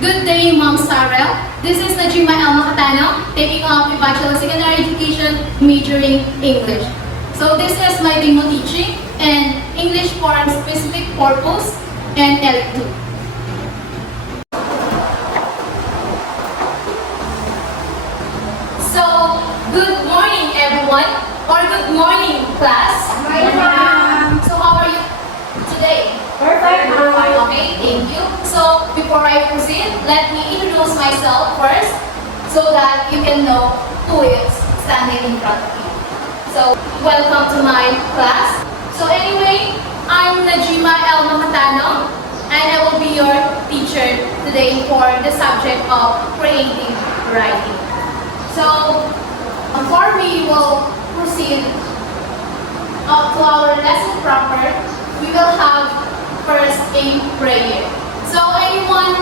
Good day, Ma'am Sarah. This is Najima Elmacatano, taking up a Bachelor of Secondary Education, majoring English. So this is my demo teaching and English for specific purpose and Elec 2. So, good morning everyone, or good morning class. Good morning. So how are you today? Perfect. Okay, thank you. So, before I proceed, let me introduce myself first so that you can know who is standing in front of you. So, welcome to my class. So anyway, I'm Najima Elmacatano and I will be your teacher today for the subject of creative writing. So, before we will proceed up to our lesson proper, we will have first a prayer. So anyone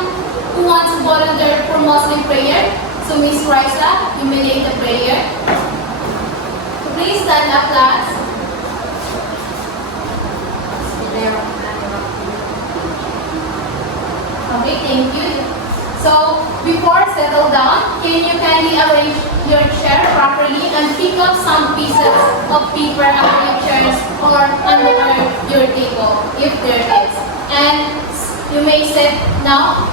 who wants to volunteer for Muslim prayer, so Miss Raisa, you may lead the prayer. So please stand up, class. Okay, thank you. So before settle down, can you kindly arrange your chair properly and pick up some pieces of paper under your chairs or under your table if there is. And you may sit now.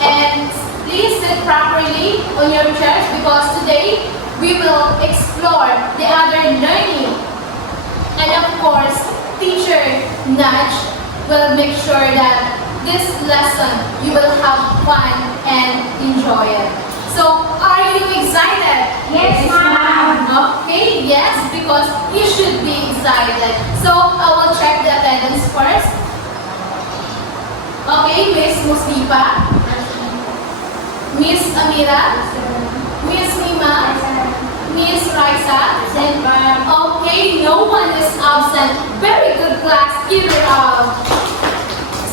And please sit properly on your chairs because today we will explore the other learning. And of course, teacher Nudge will make sure that this lesson you will have fun and enjoy it. So, are you excited? Yes, ma'am. Okay, yes, because you should be excited. So, I will check the attendance first. Okay, Miss Muslipa, Miss Amira, Miss Mima, Miss Raisa. Okay, no one is absent. Very good class. Give it up.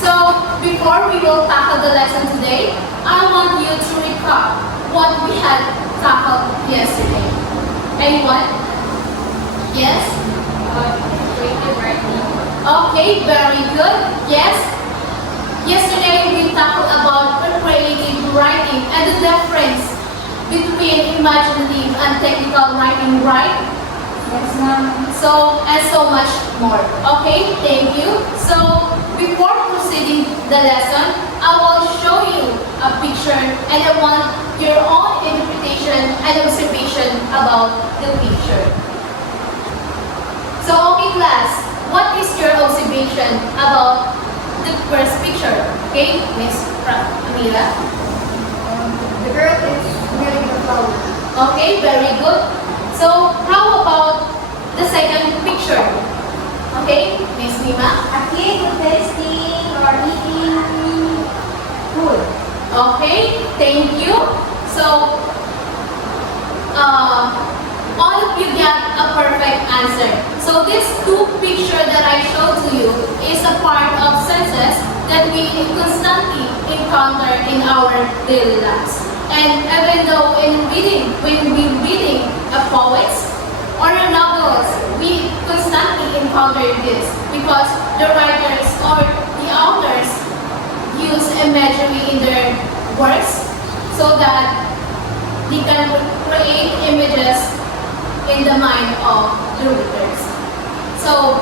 So, before we will tackle the lesson today, I want you to recap what we had tackled yesterday. Anyone? Yes? Creative writing. Okay, very good. Yes? Yesterday we tackled about creative writing and the difference between imaginative and technical writing, right? Yes, ma'am. So, and so much more. Okay, thank you. So, before proceeding the lesson, I will show you a picture and I want your own interpretation and observation about the picture. So, okay class, what is your observation about the first picture? Okay, Miss Amira? The girl is wearing the flower. Okay, very good. So, how about the second picture? Okay, Miss Mima? A kid who tasting or eating food. Okay, thank you. So, all of you got a perfect answer. So, these two pictures that I showed to you is a part of senses that we constantly encounter in our daily lives. And even though when we're reading a poets or a novels, we constantly encounter this because the writers or the authors use imagery in their works so that they can create images in the mind of the readers. So,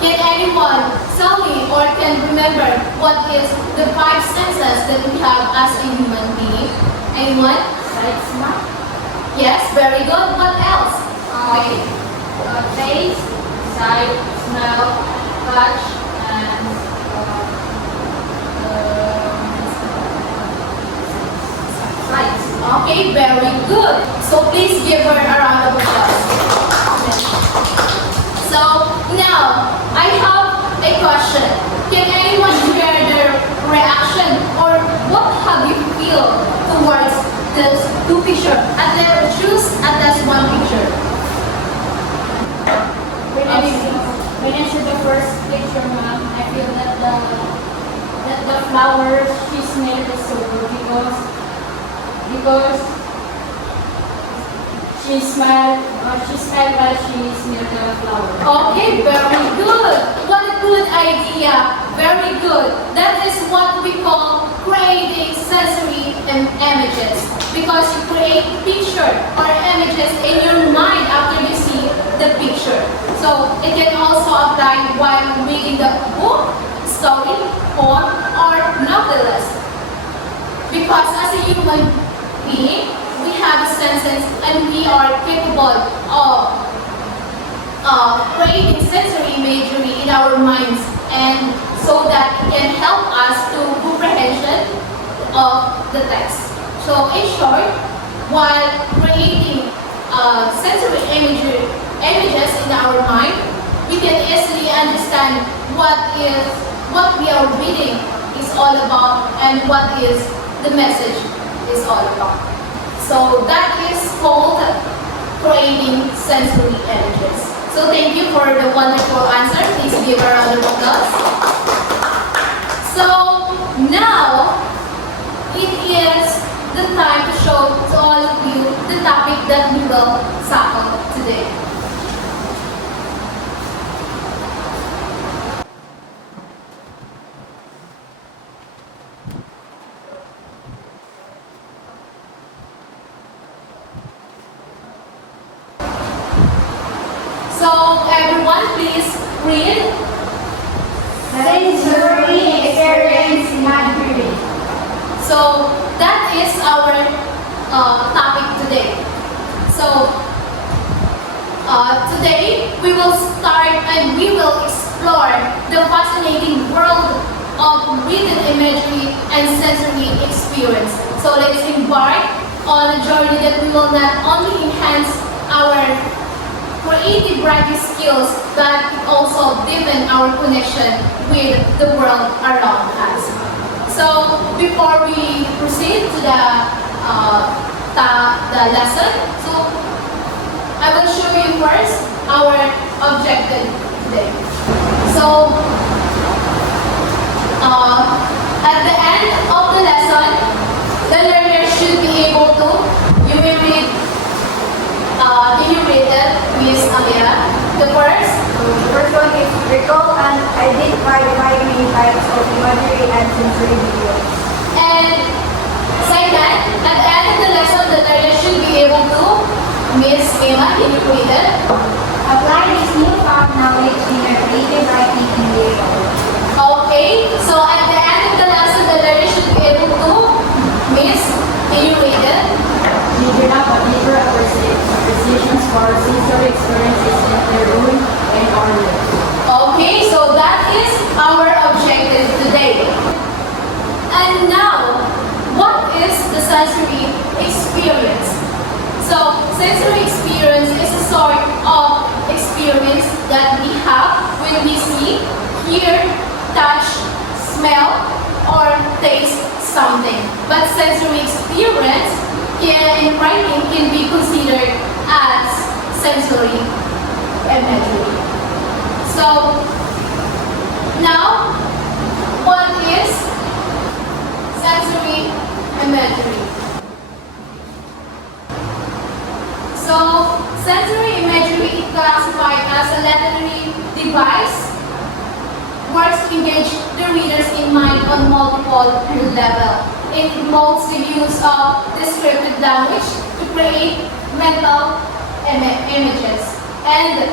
can anyone tell me or can remember what is the five senses that we have as a human being? Anyone? Sight, smell. Yes, very good. What else? Taste, sight, smell, touch, and sight. Okay, very good. So please give her a round of applause. So now, I have a question. Can anyone share their reaction or what have you feel towards this two pictures? And then choose at least one picture. When I see the first picture, ma'am, I feel that the flowers she smelled is so good because she smelled while she smelled the flower. Okay, very good. What a good idea. Very good. That is what we call creative sensory images because you create picture or images in your mind after you see the picture. So it can also apply while reading the book, story, poem, or novelist. Because as a human being, we have senses and we are capable of creating sensory imagery in our minds, and so that it can help us to comprehension of the text. So in short, while creating sensory images in our mind, we can easily understand what we are reading is all about and what is the message is all about. So that is called creating sensory images. So thank you for the wonderful answer. Please give a round of applause. So now it is the time to show to all of you the topic that we will tackle today. So everyone, please read. Sensory experience imagery. So that is our topic today. So today we will start and we will explore the fascinating world of written imagery and sensory experience. So let's embark on a journey that we will not only enhance our creative writing skills, but it also deepen our connection with the world around us. So before we proceed to the lesson, so I will show you first our objective today. So at the end of the lesson, the learner should be able to, you will read, can you read it, Miss Alia? The first? The first one is recall and identify the five main types of imagery and sensory video. And second, at the end of the lesson, the learner should be able to, Miss Emma, can you read it? Apply this newfound knowledge in your creative writing in real life. Okay, so at the end of the lesson, the learner should be able to, Miss, can you read it? You do not deliver appreciations for sensory experiences in their room and our lives. Okay, so that is our objective today. And now, what is the sensory experience? So, sensory experience is a sort of experience that we have when we see, hear, touch, smell, or taste something. But sensory experience in writing can be considered as sensory imagery. So, now, what is sensory imagery? So, sensory imagery is classified as a literary device works to engage the reader's in mind on multiple levels. It promotes the use of descriptive language to create mental images. And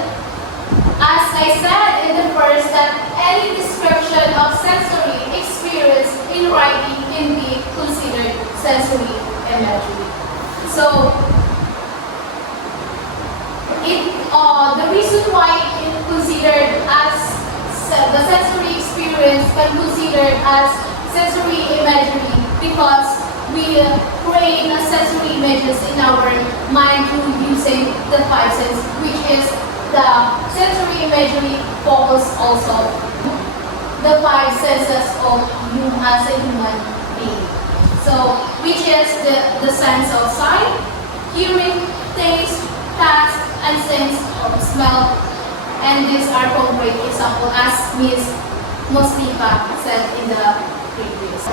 as I said in the first, that any description of sensory experience in writing can be considered sensory imagery. So, the reason why it is considered as the sensory experience can be considered as sensory imagery because we create sensory images in our mind through using the five senses, which is the sensory imagery focus also the five senses of you as a human being. So, which is the sense of sight, hearing, taste, touch, and sense of smell. And these are concrete examples as Ms. Muslifa said in the previous.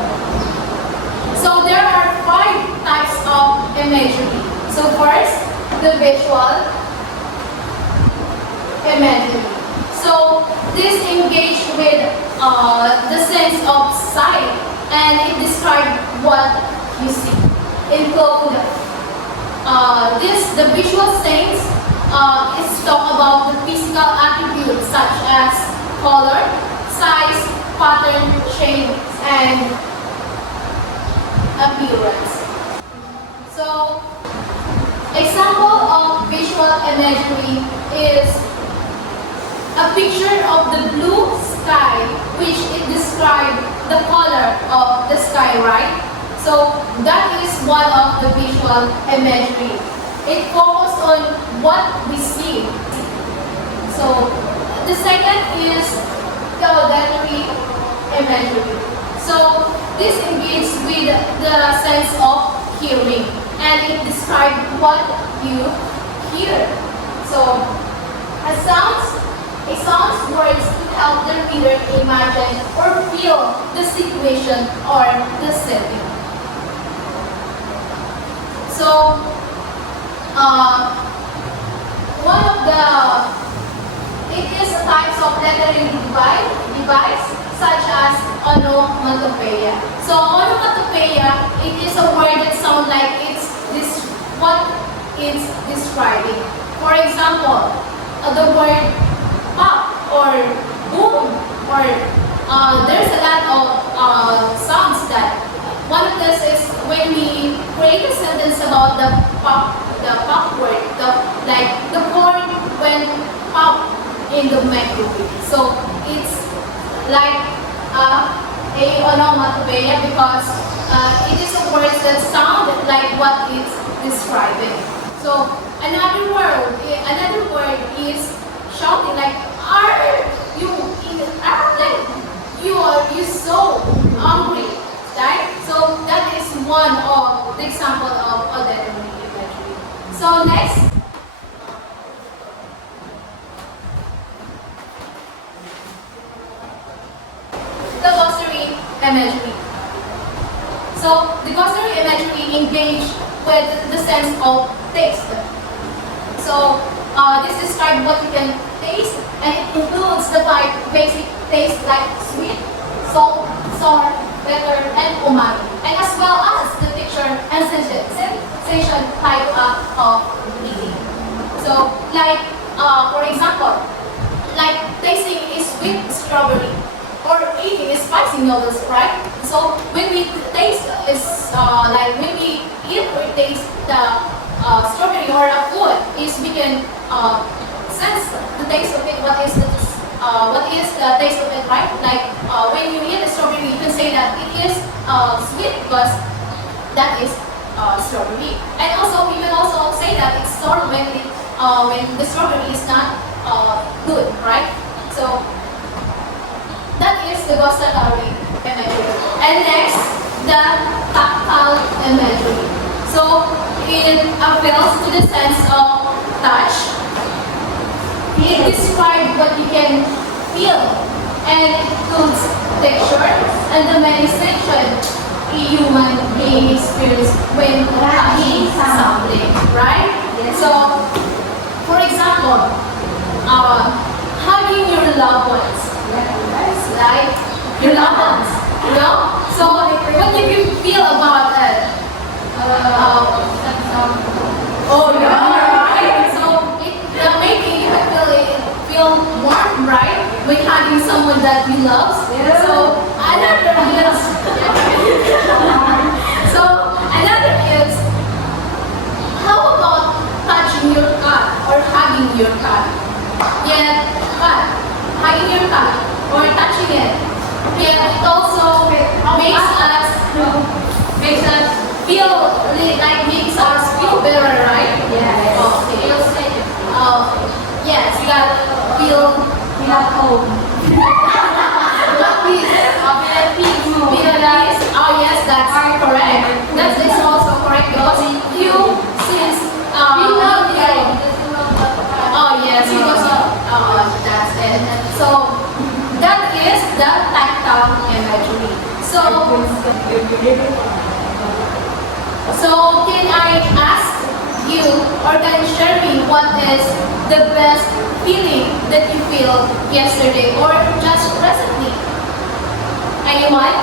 So there are five types of imagery. So first, the visual imagery. So this engage with the sense of sight and it describes what you see. Include the visual sense is talk about the physical attributes such as color, size, pattern, shape, and appearance. So, example of visual imagery is a picture of the blue sky, which it describes the color of the sky, right? So that is one of the visual imagery. It focuses on what we see. So the second is the auditory imagery. So this engages with the sense of hearing, and it describes what you hear. So it sounds words to help the reader imagine or feel the situation or the setting. So, it is a types of lettering device such as onomatopoeia. So, onomatopoeia, it is a word that sounds like what it's describing. For example, the word pop or boom, or there's a lot of sounds that one of this is when we create a sentence about the pop word, like the corn when pop in the microwave. So it's like a onomatopoeia because it is a word that sound like what it's describing. So another word is shouting, like you so hungry, right? So that is one of the example of auditory imagery. So next, the glossary imagery. So the glossary imagery engage with the sense of taste. So this describes what you can taste, and it includes the five basic tastes like sweet, salt, sour, bitter, and umami, and as well as the texture and sensation type of eating. So, like for example, like tasting a sweet strawberry or eating a spicy noodles, right? So when we taste is like when we eat or taste the strawberry or a food, is we can sense the taste of it. What is the taste of it, right? Like when you eat a strawberry, you can say that it is sweet because that is strawberry. And also, we can also say that it's sour when the strawberry is not good, right? So that is the glossary imagery. And next, the tactile imagery. So it appeals to the sense of touch. It describes what you can feel, and it includes texture and the many sensations a human being experiences when touching something, right? Yes. So, for example, hugging your loved ones, like your loved ones, you know? So, what do you feel about it? Oh, yeah, right? So, it making you feel warm, right? When hugging someone that you love. Yeah. So, another is, how about touching your cat or hugging your cat? Yeah, cat, hugging your cat or touching it. Yeah, it also makes us feel better, right? Yes. Okay. Yes, that feel home. Oh yes, that's correct. That is also correct because you since oh yes, because that's it. So that is the tactile imagery. So can I ask you or can you share me what is the best feeling that you feel yesterday or just recently? Anyone?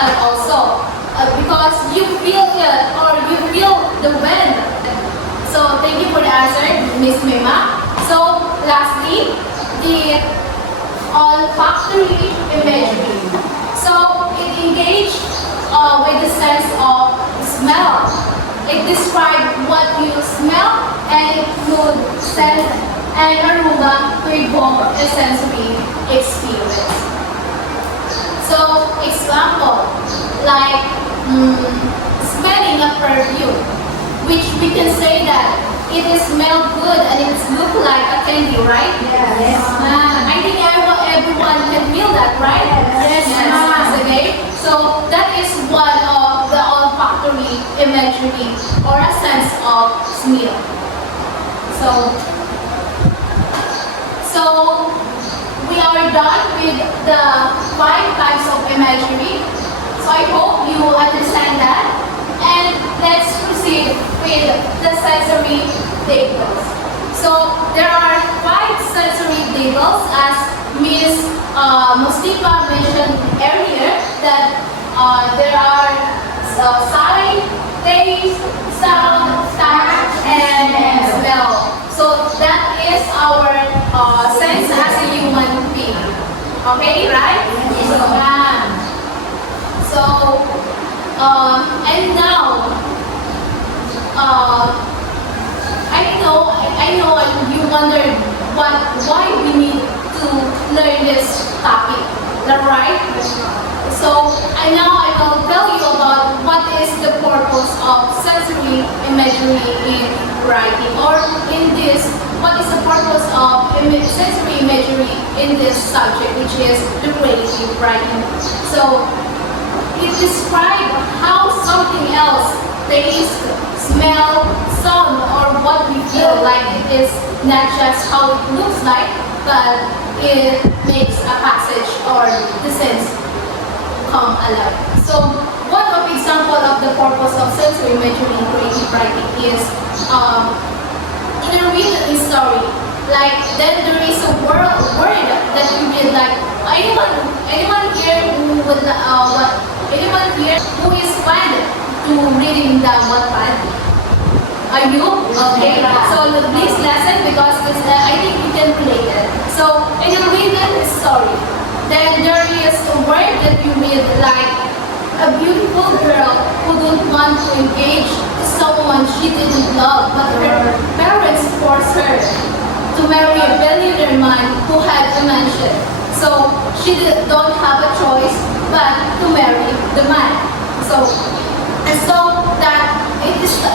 tactile also, because you feel it or you feel the wind. So thank you for the answer, Miss Mima. So lastly, the olfactory imagery. So it engaged with the sense of smell. It described what you smell and it would send an aroma to evoke a sensory experience. So example, like smelling a perfume, which we can say that it is smell good and it look like a candy, right? Yes. I think everyone can feel that, right? Yes. Yes. Okay. So that is one of the olfactory imagery or a sense of smell. So we are done with the 5 types of imagery. So I hope you understand that. And let's proceed with the sensory labels. So there are 5 sensory labels, as Ms. Mustifa mentioned earlier, that there are sight, taste, sound, touch, and smell. So that is our sense as a human being. Okay, right? So, and now, I know you wondered why we need to learn this topic, right? So, and now I will tell you about what is the purpose of sensory imagery in writing, or in this, what is the purpose of sensory imagery in this subject, which is the creative writing. So, it describes how something else tastes, smell, sound, or what we feel like. It is not just how it looks like, but it makes a passage or the sense come alive. So one of example of the purpose of sensory imagery in creative writing is in a written story. Like then there is a word that you read, like anyone here who would anyone here who is fond to reading the Wattpad? Are you? Okay. So this lesson, because I think you can relate it. So in a written story, then there is a word that you read, like a beautiful girl who don't want to engage someone she didn't love, but her parents forced her to marry a billionaire man who had a mansion. So she don't have a choice but to marry the man. And so that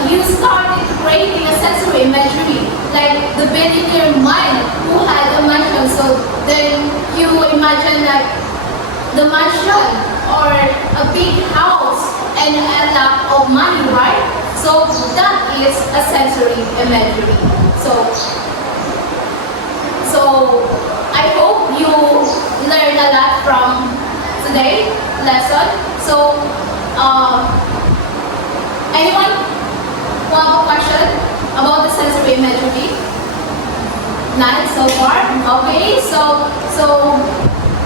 you started creating a sensory imagery, like the billionaire man who had a mansion. So then you imagine like the mansion or a big house and a lot of money, right? So that is a sensory imagery. So I hope you learned a lot from today's lesson. So anyone who have a question about the sensory imagery? None so far? Okay, so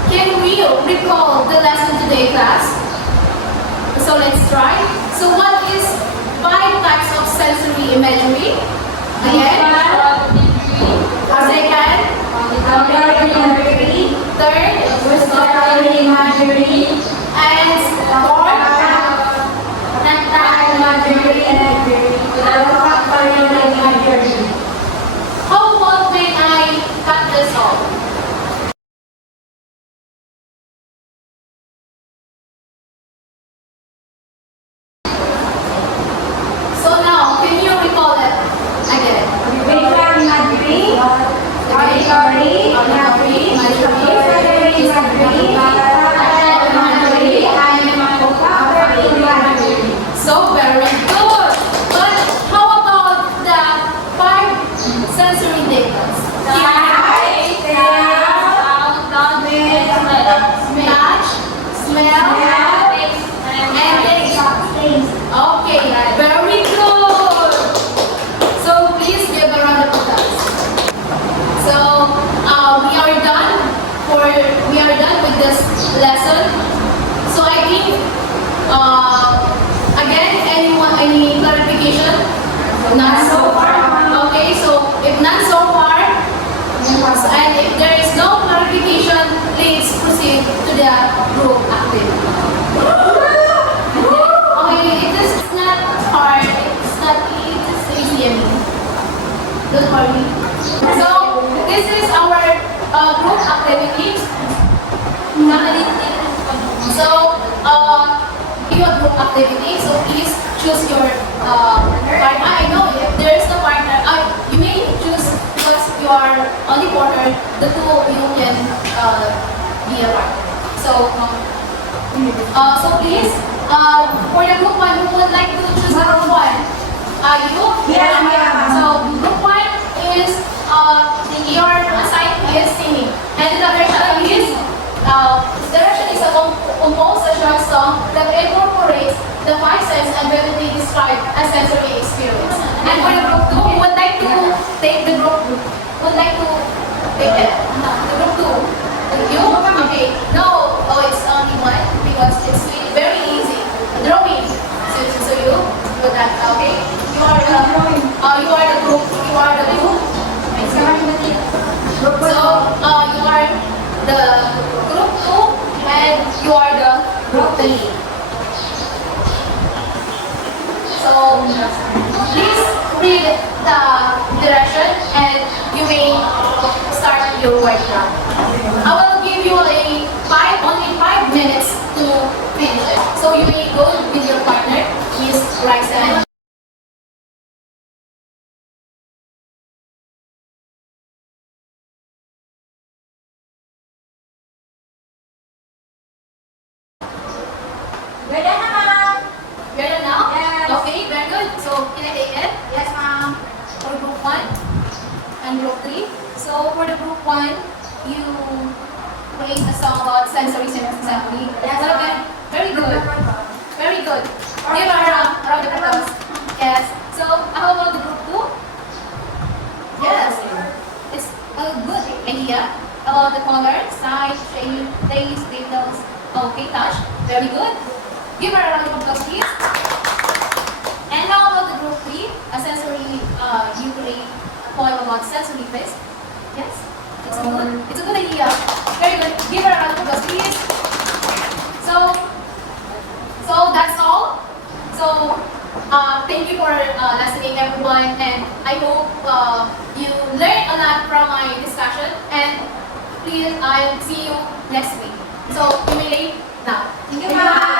can we recall the lesson today, class? So let's try. So what is 5 types of sensory imagery? Again? Second? Third? And fourth? How about when I cut this off? So now, can you recall it again? So very good. But how about the 5 sensory data? Touch, smell, and taste. Okay, very good. So please give a round of applause. So we are done with this lesson. So I think Again, anyone, any clarification? None so far. Okay, so if none so far, and if there is no clarification, please proceed to the group activity. Okay, it is not hard. It's not easy. Don't worry. So this is our group activity. So you have group activity. So please choose your partner. I know if there is no partner, you may choose because you are only partner. The two you can be a partner. So please for the group one, who would like to choose the group one? You? Yeah. So group one is your assignment is singing, and the direction is a composed a short song that incorporates the five senses and vividly described a sensory experience. And for the group two, who would like to take the group? Would like to take it? The group two. You? Okay. No. Oh, it's only one because it's very easy. Drawing. So you do that. Okay. You are the group. You are the group. So you are the group two and you are the group three. So please read the direction and you may start your work now. I will give you only 5 minutes to finish it. So you may go with your partner, Miss Ryson. Ready na, ma'am? Ready now? Yes. Okay, very good. So can I take it? Yes, ma'am. For group 1 and group 3. So for the group 1, you create a song about sensory assembly. Yes, Okay, ma'am. very good. Very good. Give a round of applause. Yes. So how about the group 2? Yes. It's a good idea about the color, size, shape, taste, details. Okay, touch. Very good. Give her a round of applause, please. And how about the group 3? A sensory, you create a poem about sensory taste. Yes? It's a good idea. Very good. Give her a round of applause, please. So that's all. So thank you for listening, everyone, and I hope you learned a lot from my discussion. And please, I'll see you next week. So you may leave now. Thank you, ma'am.